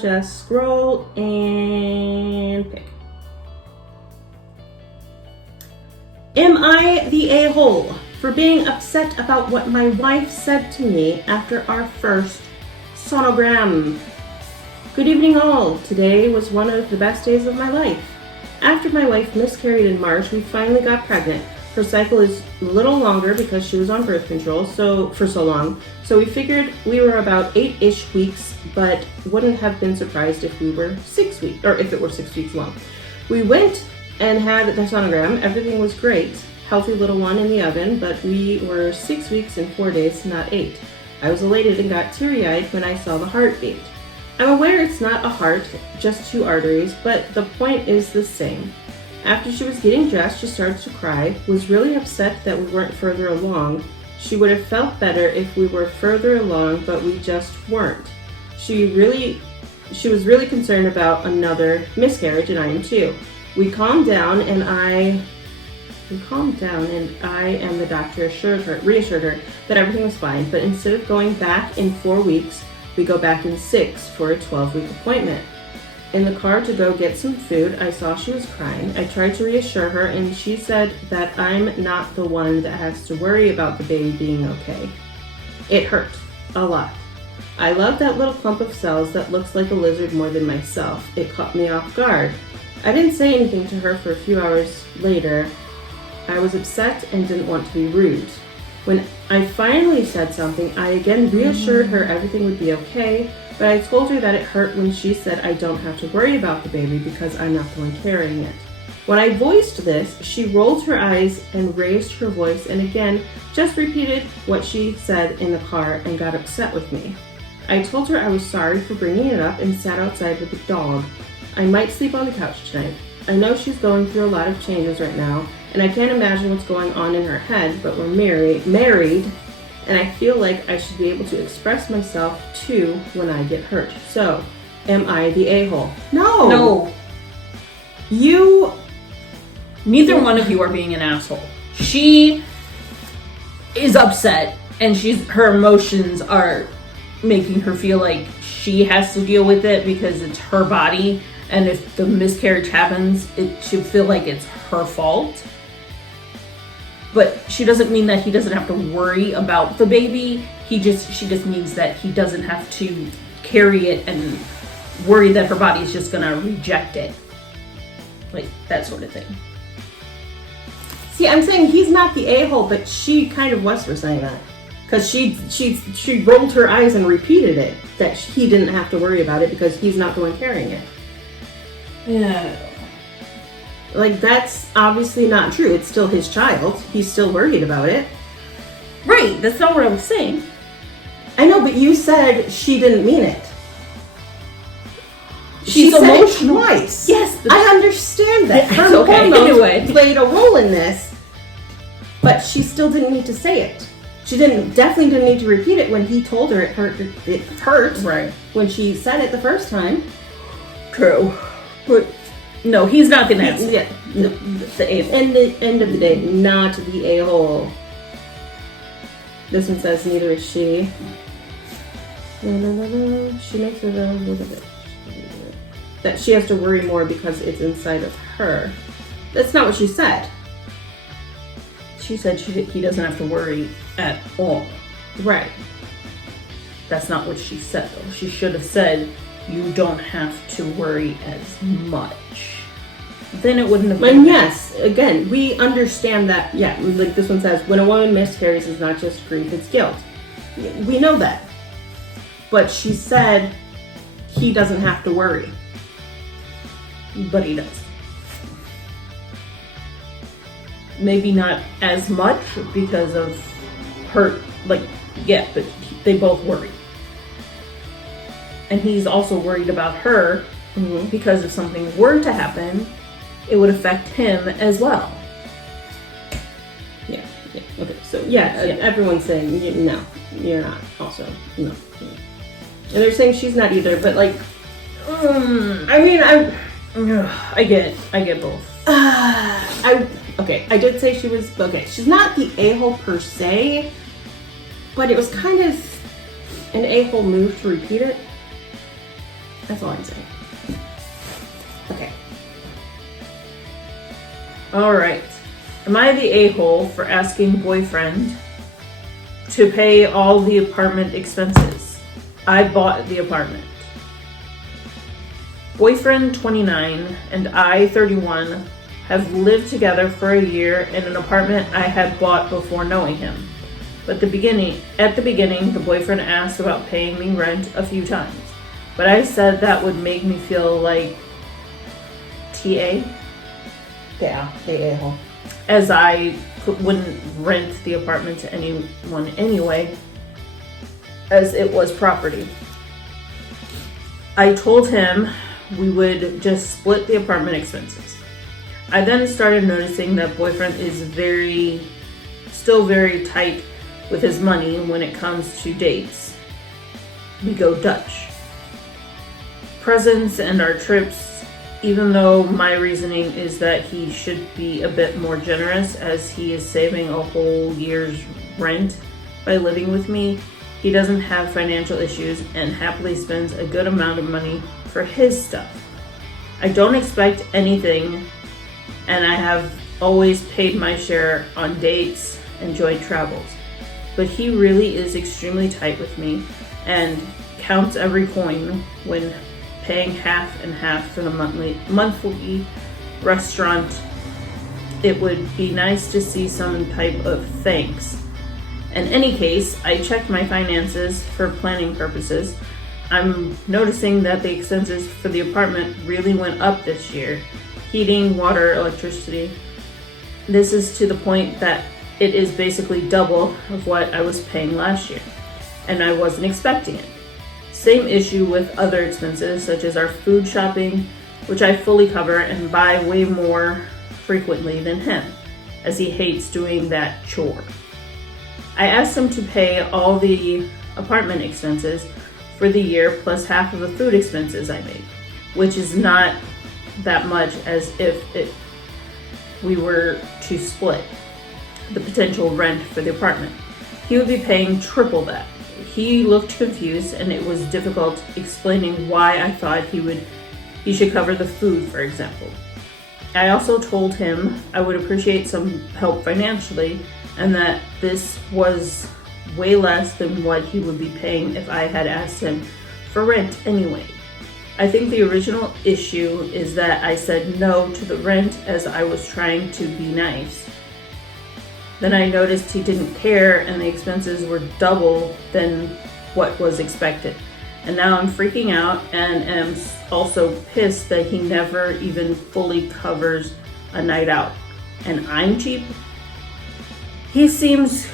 just scroll and pick. Am I the a-hole for being upset about what my wife said to me after our first sonogram? Good evening all. Today was one of the best days of my life. After my wife miscarried in March, we finally got pregnant. Her cycle is a little longer because she was on birth control for so long. So we figured we were about 8-ish weeks, but wouldn't have been surprised if we were 6 weeks, or if it were 6 weeks long. We went and had the sonogram. Everything was great. Healthy little one in the oven, but we were 6 weeks and 4 days, not 8. I was elated and got teary-eyed when I saw the heartbeat. I'm aware it's not a heart, just 2 arteries, but the point is the same. After she was getting dressed, she started to cry, was really upset that we weren't further along. She would have felt better if we were further along, but we just weren't. She was really concerned about another miscarriage, and I am too. We calmed down and I and the doctor reassured her that everything was fine, but instead of going back in 4 weeks, we go back in 6 for a 12-week appointment. In the car to go get some food, I saw she was crying. I tried to reassure her, and she said that I'm not the one that has to worry about the baby being okay. It hurt a lot. I love that little clump of cells that looks like a lizard more than myself. It caught me off guard. I didn't say anything to her for a few hours later. I was upset and didn't want to be rude. When I finally said something, I again reassured her everything would be okay, but I told her that it hurt when she said I don't have to worry about the baby because I'm not the one carrying it. When I voiced this, she rolled her eyes and raised her voice and again just repeated what she said in the car and got upset with me. I told her I was sorry for bringing it up and sat outside with the dog. I might sleep on the couch tonight. I know she's going through a lot of changes right now, and I can't imagine what's going on in her head, but we're married, and I feel like I should be able to express myself too when I get hurt. So, am I the a-hole? No. Neither one of you are being an asshole. She is upset, and her emotions are making her feel like she has to deal with it because it's her body, and if the miscarriage happens, it should feel like it's her fault. But she doesn't mean that he doesn't have to worry about the baby. She just means that he doesn't have to carry it and worry that her body is just gonna reject it. Like that sort of thing. See, I'm saying he's not the a-hole, but she kind of was for saying that. Because she rolled her eyes and repeated it, that he didn't have to worry about it because he's not the one carrying it. Yeah. Like, that's obviously not true. It's still his child. He's still worried about it. Right, that's not what I was saying. I know, but you said she didn't mean it. She's said emotional. It twice. Yes. I understand that. Her okay. hormones Anyway. played a role in this, but she still didn't need to say it. She definitely didn't need to repeat it when he told her it hurt. Right. When she said it the first time. True. But no, he's not gonna answer. Yeah. The end of the day, not the a-hole. This one says neither is she. She makes her that she has to worry more because it's inside of her. That's not what she said. She said he doesn't have to worry at all. Right. That's not what she said, though. She should have said, you don't have to worry as much. Then it wouldn't have been. And yes, again, we understand that, yeah, like this one says, when a woman miscarries, it's not just grief, it's guilt. We know that. But she said he doesn't have to worry. But he does. Maybe not as much because of her, like, yeah, but they both worry. And he's also worried about her because if something were to happen, it would affect him as well. Yeah. Okay. So yeah, everyone's saying no, you're not. Also, no. And they're saying she's not either. But like, I mean, I get both. I did say she was okay. She's not the a-hole per se, but it was kind of an a-hole move to repeat it. That's all I'm saying. Okay. Alright. Am I the a-hole for asking boyfriend to pay all the apartment expenses? I bought the apartment. Boyfriend 29 and I 31 have lived together for a year in an apartment I had bought before knowing him. But at the beginning, the boyfriend asked about paying me rent a few times. But I said that would make me feel like TA, Yeah, the a-hole. as I wouldn't rent the apartment to anyone anyway, as it was property. I told him we would just split the apartment expenses. I then started noticing that boyfriend is still very tight with his money when it comes to dates. We go Dutch. Presents and our trips, even though my reasoning is that he should be a bit more generous as he is saving a whole year's rent by living with me, he doesn't have financial issues and happily spends a good amount of money for his stuff. I don't expect anything, and I have always paid my share on dates and joint travels. But he really is extremely tight with me and counts every coin when paying half and half for the monthly restaurant. It would be nice to see some type of thanks. In any case, I checked my finances for planning purposes. I'm noticing that the expenses for the apartment really went up this year. Heating, water, electricity. This is to the point that it is basically double of what I was paying last year, and I wasn't expecting it. Same issue with other expenses, such as our food shopping, which I fully cover and buy way more frequently than him, as he hates doing that chore. I asked him to pay all the apartment expenses for the year plus half of the food expenses I make, which is not that much as if we were to split the potential rent for the apartment. He would be paying triple that. He looked confused, and it was difficult explaining why I thought he should cover the food, for example. I also told him I would appreciate some help financially and that this was way less than what he would be paying if I had asked him for rent anyway. I think the original issue is that I said no to the rent as I was trying to be nice. Then I noticed he didn't care and the expenses were double than what was expected. And now I'm freaking out and am also pissed that he never even fully covers a night out. And I'm cheap? He seems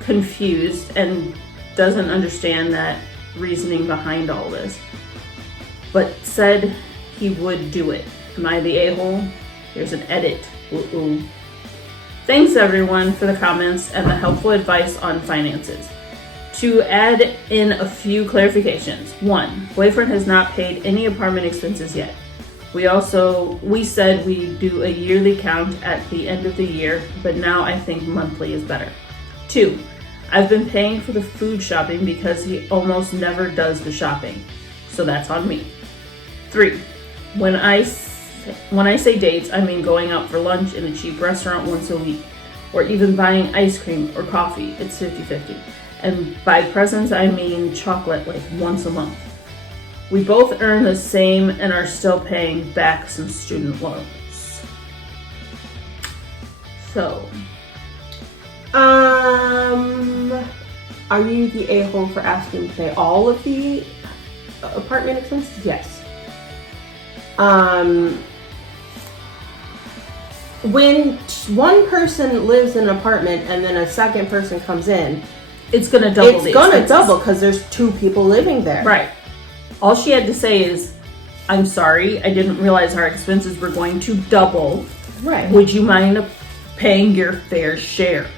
confused and doesn't understand that reasoning behind all this, but said he would do it. Am I the a-hole? Here's an edit. Ooh. Thanks everyone for the comments and the helpful advice on finances. To add in a few clarifications. 1, boyfriend has not paid any apartment expenses yet. We said we do a yearly count at the end of the year, but now I think monthly is better. 2, I've been paying for the food shopping because he almost never does the shopping, so that's on me. 3, when I say dates, I mean going out for lunch in a cheap restaurant once a week, or even buying ice cream or coffee. It's 50-50. And by presents, I mean chocolate like once a month. We both earn the same and are still paying back some student loans. So, are you the a-hole for asking to pay all of the apartment expenses? Yes. When one person lives in an apartment and then a second person comes in, it's gonna double. It's gonna double because there's 2 people living there. Right. All she had to say is, I'm sorry, I didn't realize our expenses were going to double. Right. Would you mind paying your fair share?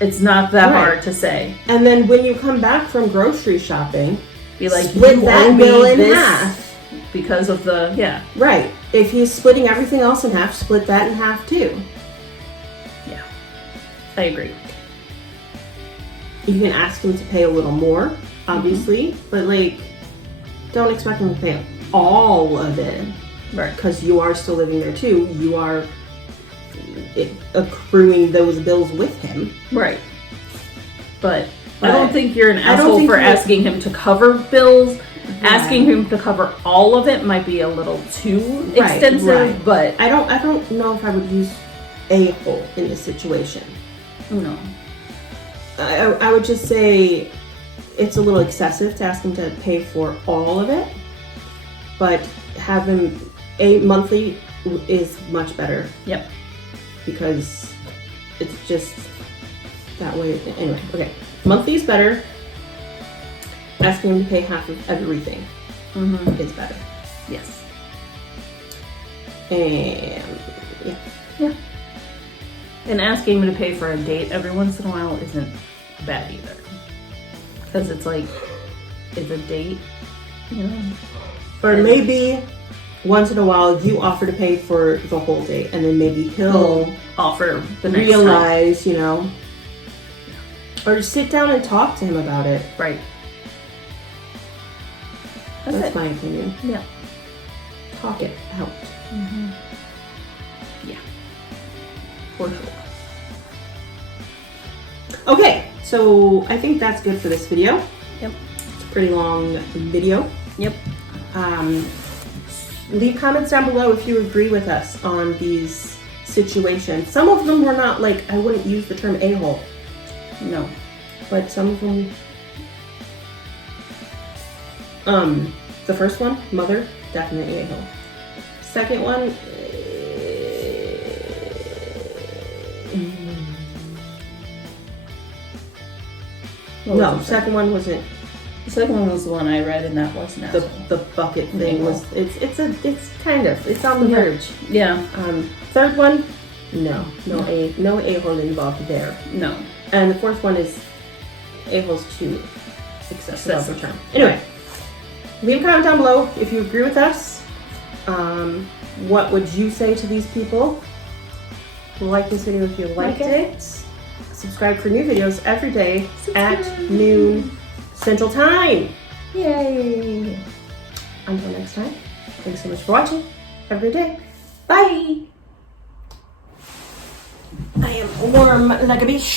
It's not that hard to say. And then when you come back from grocery shopping, be like, split that bill in half. Because of the, Right. If he's splitting everything else in half, split that in half too. Yeah. I agree. You can ask him to pay a little more, obviously, but don't expect him to pay all of it, Right. because you are still living there too. You are accruing those bills with him. Right. But I But don't think you're an I don't asshole think for you're- asking him to cover bills. Yeah. Asking him to cover all of it might be a little too Right, extensive, right. but I don't know if I would use a-hole in this situation. no. I would just say it's a little excessive to ask him to pay for all of it, but have him monthly is much better. Yep. Because it's just that way. Anyway, okay. Monthly is better. Asking him to pay half of everything Mm-hmm. is better. Yes. And Yeah. And asking him to pay for a date every once in a while isn't bad either. Because it's like, it's a date, you know? or maybe once in a while you offer to pay for the whole date, and then maybe he'll Offer the next realize, you know, or just sit down and talk to him about it. time. Right. That's it. my opinion. Yeah. Talk it out. Mm-hmm. Yeah. For sure. Okay, so I think that's good for this video. Yep. It's a pretty long video. Yep. Leave comments down below if you agree with us on these situations. Some of them were not, like, I wouldn't use the term a-hole, No. but some of them, the first one, mother, definitely a-hole. Second one, no, second one wasn't. The second one was the one I read, and that wasn't The bucket thing was, it's on the Yeah. verge. Yeah. Third one, no a-hole involved there. No. And the fourth one is a-hole's too excessive of a Excessive. term. Anyway, leave a comment down below if you agree with us. What would you say to these people? Like this video if you liked it. Subscribe for new videos every day at noon Central Time. Yay. Until next time, thanks so much for watching. Have a great day. Bye. I am warm like a beach.